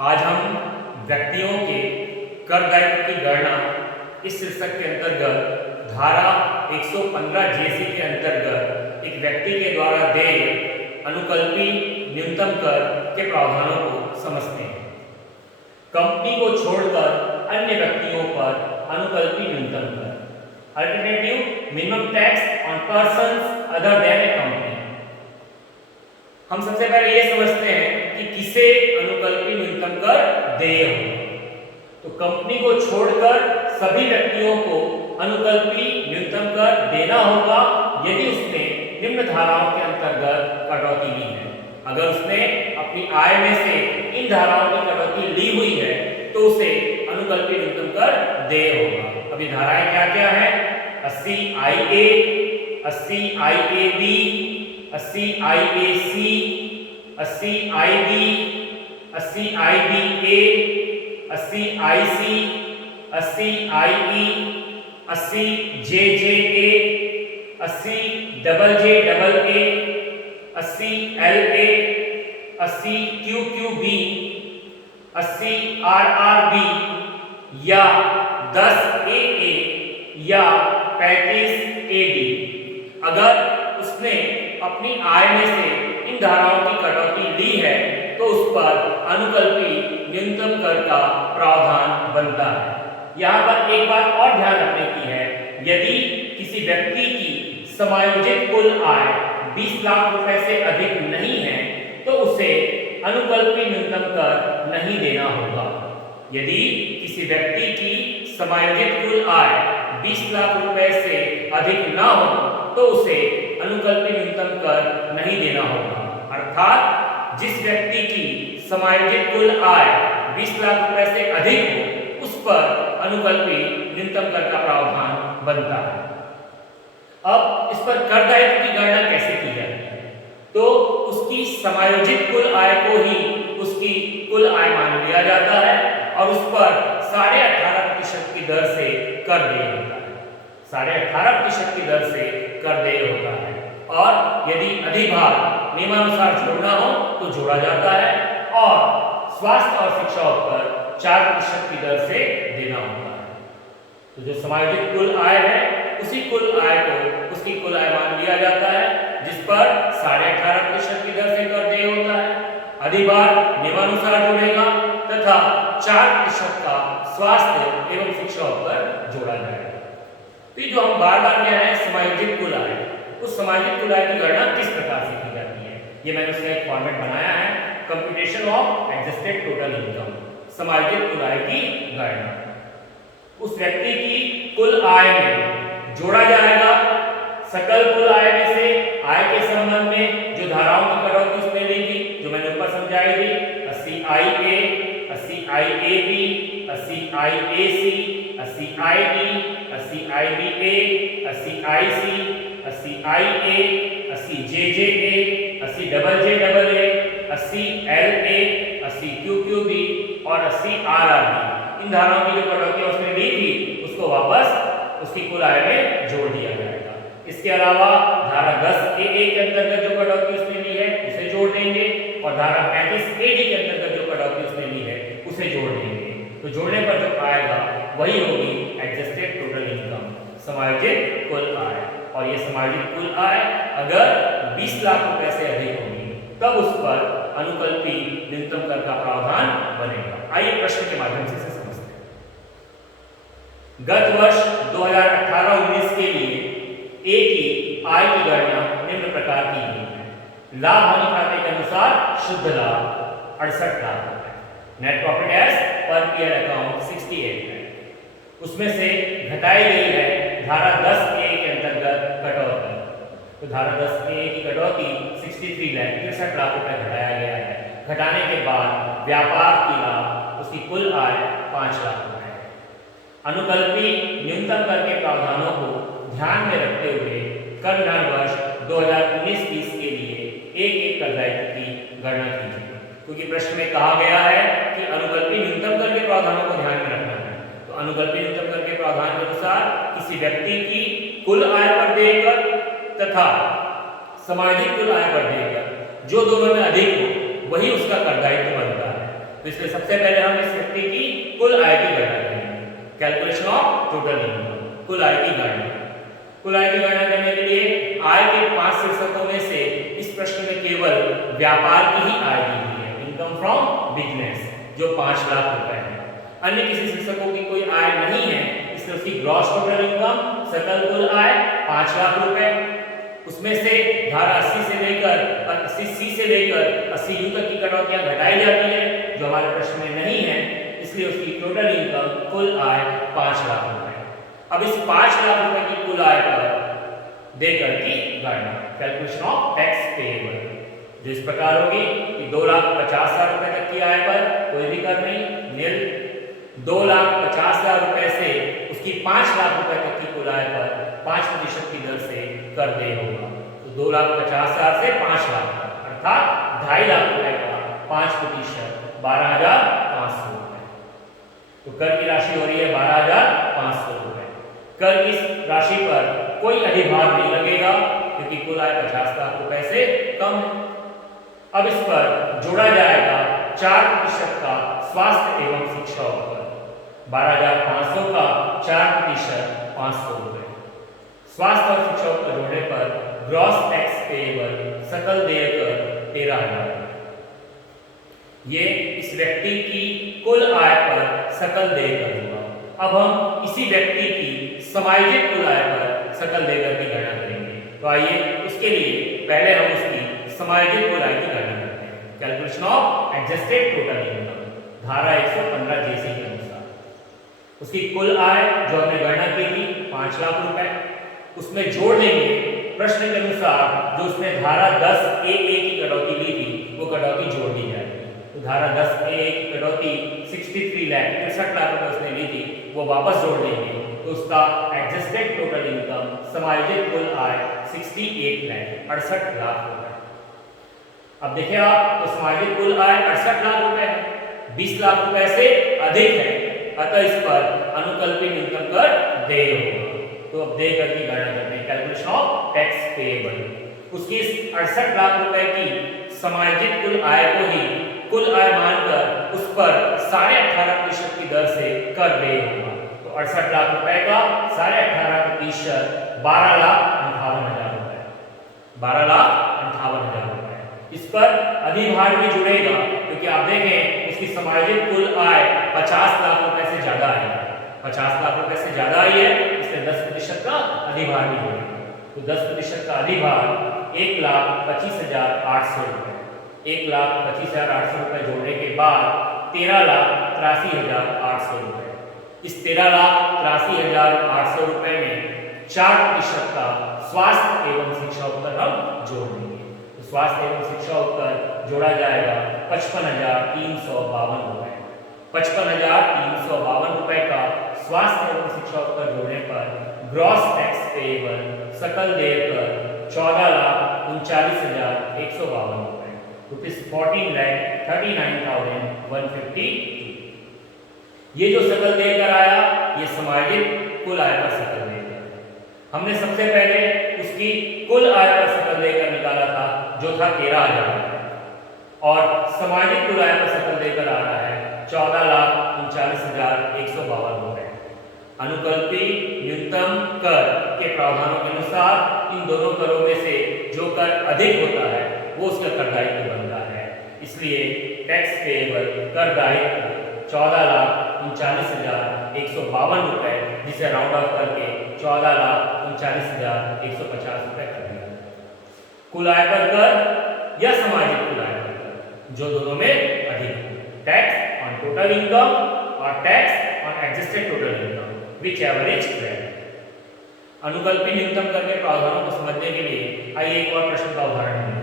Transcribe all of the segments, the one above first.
आज हम व्यक्तियों के कर दायित्व की गणना इस शीर्षक के अंतर्गत धारा 115 जेसी के अंतर्गत एक व्यक्ति के द्वारा देय अनुकल्पी न्यूनतम कर के प्रावधानों को समझते हैं। कंपनी को छोड़कर अन्य व्यक्तियों पर अनुकल्पी न्यूनतम कर, alternative minimum tax on persons other than A company. हम सबसे पहले ये समझते हैं कि किसे अनुकल्पी न्यूनतम कर देय हो। तो कंपनी को छोड़कर सभी व्यक्तियों को अनुकल्पी न्यूनतम कर देना होगा यदि उसने निम्न धाराओं के अंतर्गत कटौती ली है। अगर उसने अपनी आय में से इन धाराओं की कटौती ली हुई है तो उसे अनुकल्पी न्यूनतम कर देय होगा। अभी धाराएं क्या क्या है? 80 IA, 80 IAB, 80 IAC, 80 IB, 80 IBA, 80 IC, 80 IE, 80 JJA, 80 JJAA, 80 LA, 80 QQB, 80 RRB या 10 AA या 35 AD। अगर उसने अपनी आय में से इन धाराओं की कटौती ली है तो उस पर अनुकल्पी न्यूनतम कर का प्रावधान बनता है। यहाँ पर एक बात और ध्यान रखने की है, यदि किसी व्यक्ति की समायोजित कुल आय 20 लाख रुपए से अधिक नहीं है तो उसे अनुकल्पी न्यूनतम कर नहीं देना होगा। यदि किसी व्यक्ति की समायोजित कुल आय 20 लाख रुपए से अधिक ना हो तो उसे अनुकल्पी न्यूनतम कर नहीं देना होगा। अर्थात जिस व्यक्ति की समायोजित कुल आय 20 लाख रुपए से अधिक हो उस पर अनुकल्पी न्यूनतम कर का प्रावधान बनता है। अब इस पर कर दायित्व की गणना कैसे की जाती है? तो उसकी समायोजित कुल आय को ही उसकी कुल आय मान लिया जाता है और उस पर 18.5% की दर से कर देय होता है। 18.5% की दर से कर देय होता है और यदि अधिभार नियमानुसार जोड़ना हो तो जोड़ा जाता है और स्वास्थ्य और शिक्षा पर 4% की दर से देना होता है। तो जो समायोजित कुल आय है उसी कुल आय को उसकी कुल आय मान लिया जाता है जिस पर 18.5% की दर से कर देय होता है। अधिभार नियमानुसार जोड़ेगा तथा 4% का स्वास्थ्य एवं शिक्षा पर जोड़ा जाएगा। तो जो हम बार बार कह रहे हैं समायोजित कुल आय, उस समायोजित कुल आय की गणना किस प्रकार से की जाती है ये मैंने उसका एक फॉर्मेट बनाया है, computation of adjusted total income. समायोजित कुल आय की गणना उस व्यक्ति की कुल आय में जोड़ा जाएगा सकल कुल आय में से आय के संबंध में जो धाराओं की कटौती उसने ली थी जो मैंने ऊपर समझाई थी, 80 IA, 80 IAB, 80 IAC, 80 IB, 80 IBA, 80 IC, 80 IA, 80 JJA, 80 JJAA, 80 LA, 80 QQB और 80 RRB। इन धाराओं की जो कटौती उसने ली थी उसको वापस उसकी कुल आय में जोड़ दिया जाएगा। इसके अलावा धारा 10 AA के अंतर्गत जो कटौती उसने ली है उसे जोड़ देंगे और धारा 35 AD के अंतर्गत जो कटौती उसने ली है उसे जोड़ देंगे। तो जोड़ने पर जो आएगा वही होगी एडजस्टेड टोटल इनकम, समायोजित कुल आय। और ये समायोजित कुल आय अगर 20 लाख रुपए से अधिक होगी तब उस पर अनुकल्पी न्यूनतम कर का प्रावधान बनेगा। आइए प्रश्न के माध्यम से इसे समझते हैं। गत वर्ष 2018-19 के लिए ए की आय की गणना निम्न प्रकार की गई है। लाभ हानि खाते के अनुसार शुद्ध लाभ 68 लाख रुपए, net profit as per PL account 68 है। उसमें से घटाई गई है धारा 10A के अंतर्गत कटौती। तो धारा 10A की कटौती 63 लाख रुपए घटाया गया है। घटाने के बाद व्यापार की लाभ उसकी कुल आय 5 लाख रुपए है। अनुकल्पी न्यूनतम कर के प्रावधानों को ध्यान में रखते हुए कर वर्ष 2019-20 के लिए एक कर दायित्व की गणना कीजिए। क्योंकि प्रश्न में कहा गया है कि अनुकल्पी न्यूनतम कर के प्रावधानों को ध्यान में रखना है। तो अनुकल्पी न्यूनतम कर के प्रावधान के अनुसार किसी व्यक्ति की कुल आय पर देय कर तथा समायोजित कुल आय पर देय कर जो दोनों में अधिक हो वही उसका कर दायित्व बनता है। तो इसमें सबसे पहले हम इस व्यक्ति की कुल आय की गणना करेंगे। कैलकुलेशन ऑफ टोटल इनकम, कुल आय की गणना। कुल आय की गणना करने के लिए आय के 5 शीर्षकों में से इस प्रश्न में केवल व्यापार की ही आय दी हुई है, इनकम फ्रॉम बिजनेस, जो 5 लाख रुपए है। अन्य किसी शीर्षकों की कोई आय नहीं है, इसलिए उसकी ग्रॉस टोटल इनकम, सकल कुल आय 5 लाख रुपए। उसमें से धारा 80 से लेकर 80C से लेकर 80U तक की कटौतियां घटाई जाती है, जो हमारे प्रश्न में नहीं है, इसलिए उसकी टोटल इनकम, कुल आय 5 लाख रुपए। अब इस 5 लाख रुपए की कुल आय पर देकर की गणना, कैलकुलेशन ऑफ टैक्स पेएबल, जो इस प्रकार होगी कि 2,50,000 रुपए तक की आय पर कोई भी कर नहीं, निल। 2,50,000 रुपए से उसकी 5 लाख रुपए तक की कुल आय पर 5% की दर से कर दे होगा। तो 2,50,000 से 5 लाख अर्थात 2.5 लाख रुपए का 5% 12,500 रुपए। तो कर की राशि हो रही है 12,500 रुपए। कर की राशि पर कोई अधिभार नहीं लगेगा क्योंकि कुल आय 50 लाख रुपए से कम है। अब इस पर जोड़ा जाएगा 4% का स्वास्थ्य एवं शिक्षा उपकर। 12,500 का 4% 500 रुपए। स्वास्थ्य और शिक्षा उपकर जोड़ने पर ग्रॉस टैक्स पेएबल, सकल देय कर 13,000। ये इस व्यक्ति की कुल आय पर सकल देय कर होगा। अब हम इसी व्यक्ति की समायोजित कुल आय पर सकल देय कर की गणना करेंगे। तो आइए उसके लिए पहले हम उसकी समायोजित कुल आय की गणना करते हैं। Calculation of adjusted total income, धारा 115 जेसी के अनुसार उसकी कुल आय जो हमने गणना की थी 5 लाख रुपए, उसमें जोड़ देंगे प्रश्न के अनुसार जो उसने धारा 10A की कटौती ली थी, वो कटौती जोड़ दी जाएगी। तो धारा 10A की कटौती 63 लाख रुपए उसने ली थी, वो वापस जोड़ देंगे तो उसका एडजस्टेड टोटल इनकम, समायोजित कुल आय 68 लाख रुपए। अब देखिए आप, तो समायोजित कुल आय 68 लाख रुपए है, 20 लाख रुपए से अधिक है, अतः इस पर अनुकल्पित इनकम कर देय होगा। तो अब देय कर की गणना करते हैं। कैलकुलेशन ऑफ टैक्स पेएबल, उसकी 68 लाख रुपए की समायोजित कुल आय को ही कुल आय मानकर उस पर 18.5% की दर से कर देय होगा। तो 68 लाख रुपए का 18.5% 12,58,000 रुपए, 12,58,000 रुपए। इस पर अधिभार भी जुड़ेगा क्योंकि आप देखें उसकी समायोजित कुल आय 50 लाख रुपए से ज्यादा आई है, 50 लाख रुपए से ज्यादा आई है, इसलिए 10% का अधिभार भी जुड़ेगा। तो 10% का अधिभार 1,25,800 रुपए, 1,25,800 रुपए जोड़ने के बाद 13,83,800 रुपए। इस 13,83,800 रुपए में 4% का स्वास्थ्य एवं शिक्षा उपकर हम जोड़ देंगे। तो स्वास्थ्य एवं शिक्षा उपकर जोड़ा जाएगा 55,352 रुपए। 55,352 रुपए का स्वास्थ्य एवं शिक्षा उपकर जोड़ने पर ग्रॉस टैक्स पेएबल, सकल देय कर 14,39,152 रुपए, ₹14,39,150। ये जो सकल देय कर आया, ये समायोजित कुल आय पर सकल देय कर। हमने सबसे पहले उसकी कुल आय पर सकल देय कर निकाला था जो था 13,000 रुपए, और समायोजित कुल आय पर सकल देय कर आ रहा है 14,39,152 रुपए। अनुकल्पी न्यूनतम कर के प्रावधानों के अनुसार इन दोनों करों में से जो कर अधिक होता है वो उसका कर दायित्व बनता है, इसलिए टैक्स पेएबल कर दायित्व 14,39,152 रुपए, जिसे राउंड ऑफ करके 14,39,150 रुपए कर दिया। कुल आय पर कर या समायोजित कुल आय पर कर, जो दोनों में अधिक हो, टैक्स ऑन टोटल इनकम और tax on adjusted total income, which average grade. अनुकल्पी न्यूनतम कर के प्रावधानों को समझने के लिए आइए एक और प्रश्न का उदाहरण लेते हैं।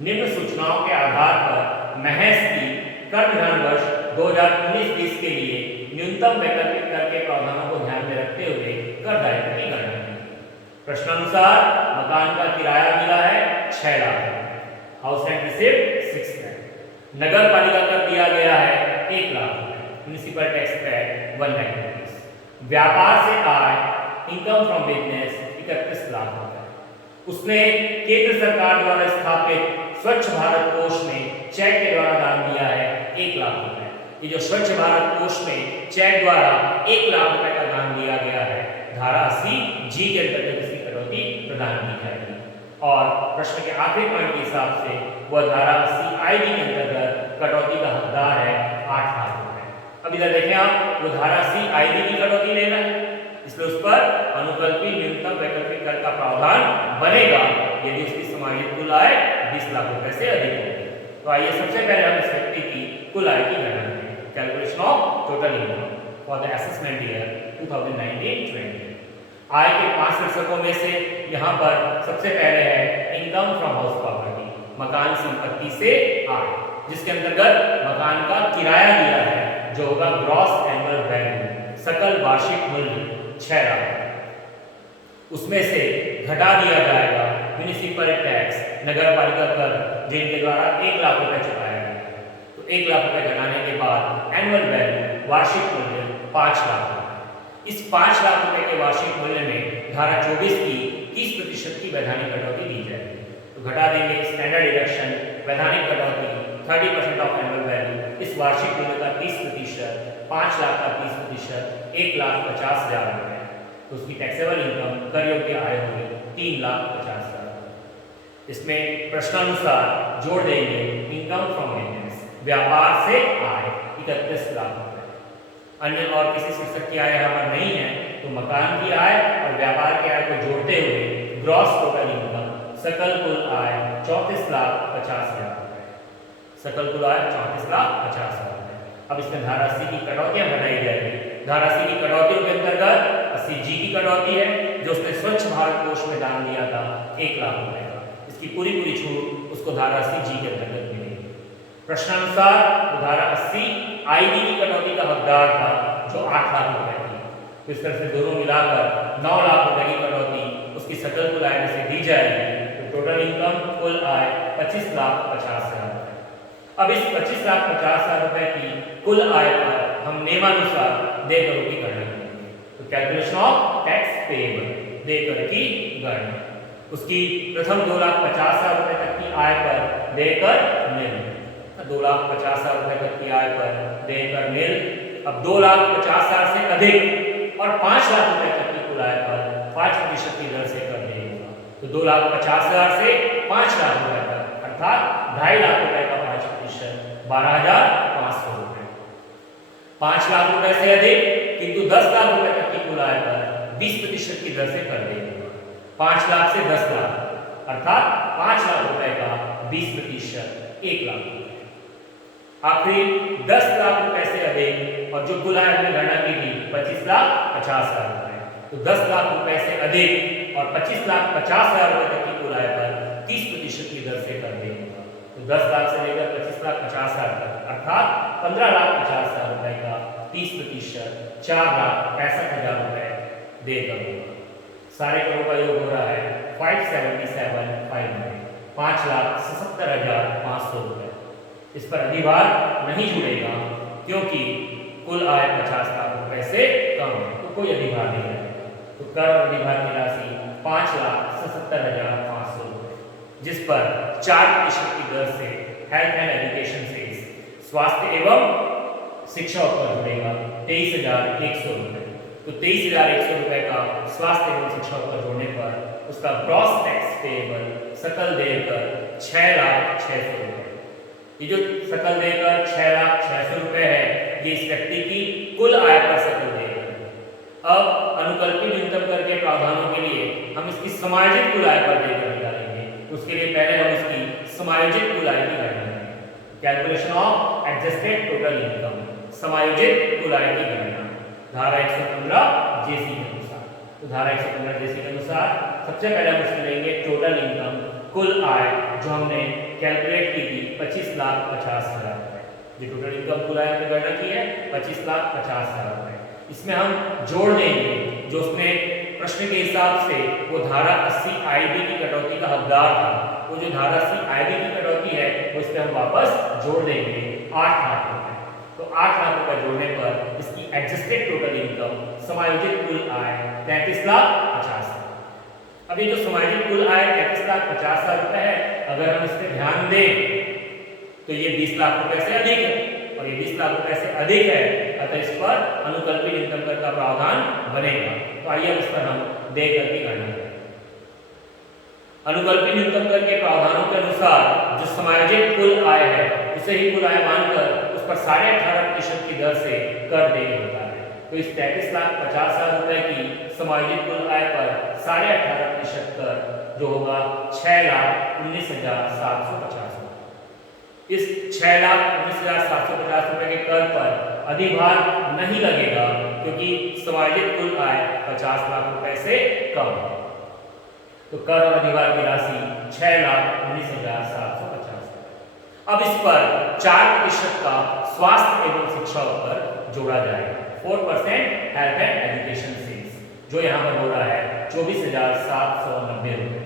निम्न सूचनाओं के आधार पर महज की कर विधान वर्ष 2019-20 के लिए न्यूनतम वैकल्पिक कर के प्रावधानों को ध्यान में रखते हुए कर दायित्व की गणना की। प्रश्नानुसार मकान का किराया मिला है 6 lakh, house rent received 6 lakh, नगर पालिका कर दिया गया है 1 lakh, municipal tax paid 1 lakh rupees, व्यापार से आय इनकम फ्रॉम बिजनेस 31 लाख रुपए। उसने केंद्र सरकार द्वारा स्थापित स्वच्छ भारत कोष में चेक के द्वारा दान दिया है 1 लाख रुपए। ये जो स्वच्छ भारत कोष में चेक द्वारा 1 लाख रुपए का दान दिया गया है, धारा 80 जी के अंतर्गत इसकी कटौती प्रदान की जाएगी। और प्रश्न के आखिरी पॉइंट के हिसाब से वह धारा 80 आई के अंतर्गत कटौती का हकदार है 8 लाख रुपए। अब इधर देखें आप, वो धारा 80 आई की कटौती ले रहा है, इसलिए उस पर अनुकल्पी न्यूनतम वैकल्पिक कर का प्रावधान बनेगा यदि उसकी समायोजित कुल आय 20 लाख रुपए से अधिक होगी। तो आइए सबसे पहले हम इस व्यक्ति की कुल आय की गणना करें। Calculation of total income for the assessment year 2019-20। आय के 5 शीर्षकों में से यहाँ पर सबसे पहले है इनकम फ्रॉम हाउस प्रॉपर्टी, मकान संपत्ति से आय, जिसके अंतर्गत मकान का किराया दिया है जो होगा ग्रॉस एनुअल वैल्यू, सकल वार्षिक मूल्य 6 लाख। उसमें से घटा दिया जाएगा म्युनिसिपल टैक्स, नगर पालिका कर, जिनके द्वारा 1 लाख रुपए चुकाया गया है। तो 1 लाख रुपए घटाने के बाद एनुअल वैल्यू, वार्षिक मूल्य 5 लाख रुपए। इस 5 लाख रुपए के वार्षिक मूल्य में धारा 24 की 30% की वैधानिक कटौती दी जाएगी। तो घटा देंगे स्टैंडर्ड डिडक्शन, वैधानिक कटौती 30% ऑफ एनुअल वैल्यू, इस वार्षिक मूल्य का 30%, 5 लाख का 30%, 1,50,000 रुपए। तो उसकी टैक्सेबल इनकम, कर योग्य आय होगी 3,50,000। इसमें प्रश्नानुसार जोड़ देंगे इनकम फ्रॉम बिजनेस, व्यापार से आय 31 लाख रुपए। अन्य और किसी शीर्षक की आय यहाँ पर नहीं है, तो मकान की आय और व्यापार की आय को जोड़ते हुए ग्रॉस टोटल इनकम, सकल कुल आय 34,50,000 रुपए। सकल कुल आय 34,50,000 रुपए। अब इसमें धारा 80 की कटौतियां हटाई जाएगी। धारा 80 की कटौतियों के अंतर्गत 80 जी की कटौती है जो उसने स्वच्छ भारत कोष में दान दिया था 1 लाख रुपए का, इसकी पूरी छूट उसको धारा 80 जी के अंतर्गत मिलेगी। प्रश्नानुसार धारा 80 आईडी की कटौती का हकदार था जो 8 लाख रुपए थी। तो इस तरह से दोनों मिलाकर 9 लाख रुपए की कटौती उसकी सकल कुल आय में से दी जाएगी। तो टोटल इनकम, कुल आय 25,50,000 रुपए। अब इस 25,50,000 रुपए की कुल आय पर हम नियमानुसार देय करों की गणना करेंगे। तो कैलकुलेशन ऑफ टैक्स पेएबल, देय कर की गणना। उसकी प्रथम 2,50,000 रुपए तक की आय पर देय कर निल, 2,50,000 रुपए तक की आय पर देय कर निल। अब 2,50,000 से अधिक और 5 लाख रुपए तक की कुल आय पर 5% की दर से कर देय होगा। तो 2,50,000 से 5 लाख रुपए तक, अर्थात 2.5 लाख रुपए का 5%, 12,500 रुपए। 5 लाख रुपए से अधिक किंतु 10 लाख रुपए तक की कुल आय पर 20% की दर से कर देय होगा। 5 लाख से 10 लाख, अर्थात 5 लाख रुपए का 20%, 1 लाख रुपए। आखिरी 10 लाख रुपए से अधिक और जो कुल आय हमने गणना की थी 25,50,000 रुपए। तो 10 लाख रुपए से अधिक और 25,50,000 रुपए तक की कुल आय पर 30% की दर से कर देय होगा। तो 10 लाख से लेकर 25,50,000 तक, अर्थात 15,50,000 रुपए का 30%, 4,65,000 रुपए देय कर होगा। सारे करों का योग हो रहा है 577,500, 5,77,500 रुपए। इस पर अधिभार नहीं जुड़ेगा क्योंकि कुल आय 50 लाख रुपए से कम है, तो कोई अधिभार नहीं है। तो कर और अधिभार की राशि 5,77,500 रुपए, जिस पर 4% की दर से हेल्थ एंड एजुकेशन से स्वास्थ्य एवं शिक्षा उत्तर जुड़ेगा 23,100 रुपए। तो 23,100 रुपए का स्वास्थ्य एवं शिक्षा उत्तर जोड़ने पर उसका ग्रॉस टैक्स पेएबल सकल देय कर 6,06,000 रुपए। ये जो सकल देय कर 6,06,000 रुपए है, ये इस व्यक्ति की कुल आय पर सकल देय है। अब अनुकल्पी न्यूनतम कर के प्रावधानों के लिए हम इसकी समायोजित कुल आय पर देय कर निकालेंगे। उसके लिए पहले हम इसकी समायोजित कुल आय की गणना करेंगे। Calculation of adjusted total income, समायोजित कुल आय की गणना धारा 115 जेसी के अनुसार। तो धारा 115 जेसी के अनुसार सबसे पहले हम उसमें लेंगे टोटल इनकम, कुल आय जो हमने कैलकुलेट की थी 25,50,000 रुपए। जो टोटल इनकम कुल आय की गणना की है 25,50,000 रुपए। इसमें हम जोड़ देंगे जो उसने प्रश्न के हिसाब से वो धारा 80 आईबी की कटौती का हकदार था, वो जो धारा 80 आईबी की कटौती है वो इस पे हम वापस जोड़ देंगे 8 लाख रुपए। तो 8 लाख रुपए जोड़ने पर इसकी एडजस्टेड टोटल इनकम, समायोजित कुल आय 33,50,000। अब ये जो समायोजित कुल आय 33,50,000 रुपए है, अगर हम इस पे ध्यान दें तो ये 20 लाख रुपए से अधिक है और ये 20 लाख रुपए से अधिक है, अतः इस पर अनुकल्पित इनकम कर का प्रावधान बनेगा। तो आइए अब इस पर हम देय कर की गणना करें। अनुकल्पित इनकम कर के प्रावधानों के अनुसार जो समायोजित कुल आय है उसे ही कुल आय मानकर उस पर 18.5% की दर से कर देय होता है। तो इस 33,50,000 रुपए की समायोजित कुल आय पर 18.5% कर जो होगा 6,19,750। इस 6,19,750 रुपए के कर पर अधिभार नहीं लगेगा क्योंकि समायोजित कुल आय 50 लाख रुपए से कम है। तो कर और अधिभार की राशि 6,19,750 है। अब इस पर 4% का स्वास्थ्य एवं शिक्षा पर जोड़ा जाएगा। 4% हेल्थ एंड एजुकेशन फीस जो यहाँ पर हो रहा है 24,790 रुपए।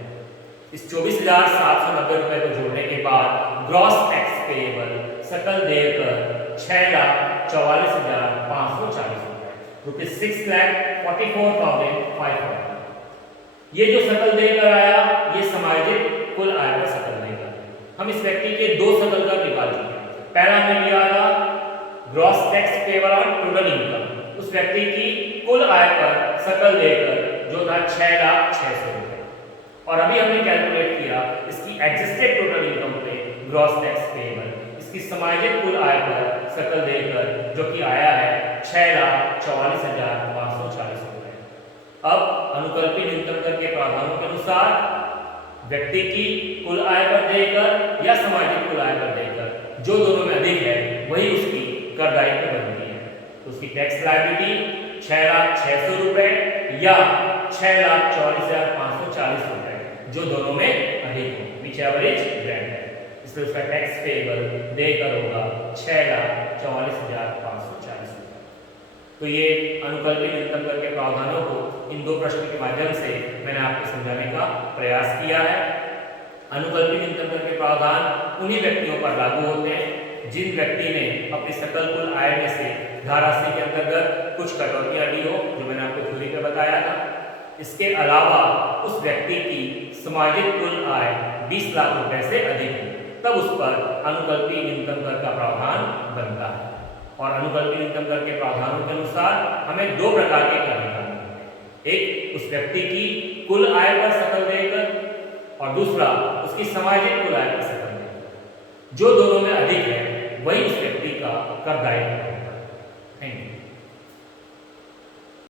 इस 24,790 रुपए को जोड़ने के बाद ग्रॉस टैक्स पेएबल सकल देय कर 6,44,540 रुपए, ₹6,44,540। ये जो सकल देय कर आया ये समायोजित कुल आय पर सकल देय कर। हम इस व्यक्ति के दो सकल कर निकाल चुके हैं। पहला हमने लिया था gross tax payable on total income, उस व्यक्ति की कुल आय पर सकल देय कर जो था 6,06,000 रुपए, और अभी हमने कैलकुलेट किया इसकी एडजस्टेड टोटल इनकम पे ग्रॉस टैक्स पेएबल, इसकी समायोजित कुल आय पर सकल देय कर जो कि आया है 6,44,540 रुपए। अब अनुकल्पित इनकम कर के प्रावधानों के अनुसार व्यक्ति की कुल आय पर देय कर या समायोजित कुल आय पर देय कर जो दोनों में अधिक है वही उसकी कर दायित्व बनती है। तो उसकी टैक्स लायबिलिटी 6,06,000 रुपए या 6,44,540 रुपए जो दोनों में अधिक हो, विच एवरेज ग्रेड है, इसलिए उसका टैक्स पेएबल देय कर होगा 6,44,540 रुपए। तो ये अनुकल्पित इनकम कर के प्रावधानों को इन दो प्रश्नों के माध्यम से मैंने आपको समझाने का प्रयास किया है। अनुकल्पित इनकम कर के प्रावधान उन्हीं व्यक्तियों पर लागू होते हैं जिन व्यक्ति ने अपनी सकल कुल आय में से धाराशि के अंतर्गत कुछ कटौतियां दी हो, जो मैंने आपको थ्योरी पे बताया था। इसके अलावा उस व्यक्ति की समायोजित कुल आय 20 लाख रुपए से अधिक है, तब उस पर अनुकल्पित इनकम कर का प्रावधान बनता है। और अनुकल्पित इनकम कर के प्रावधानों के अनुसार हमें दो प्रकार के कर निकालने हैं, एक उस व्यक्ति की कुल आय पर सकल देय कर और दूसरा उसकी समायोजित कुल आय पर सकल देय कर। जो दोनों में अधिक है वही उस व्यक्ति का कर दायित्व होगा। Thank you.